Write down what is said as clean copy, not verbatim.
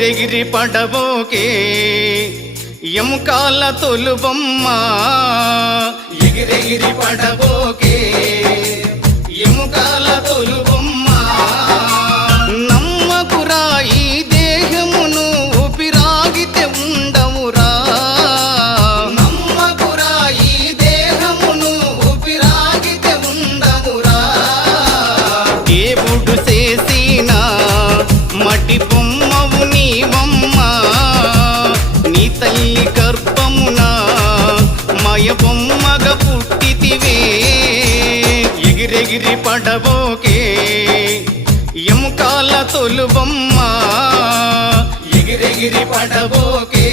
ఎగిరెగిరి పడబోకే ఎముకాల తొలుబొమ్మ ఎగిరెగిరి పడబోకే ఎముకాల తొలుబొమ్మ నమ్మకురా ఈ దేహమును ఊపిరాగితే ఉండవురా నమ్మకురా ఈ దేహమును ఊపిరాగితే ఉండవురా దేవుడు చేసిన మట్టి బొమ్మవు నీవమ్మ నీ తల్లి గర్భమున మయ బొమ్మగా పుట్టితివే ఎగిరెగిరి పడబోకే ఎముకాల తొలుబొమ్మ ఎగిరెగిరి పడబోకే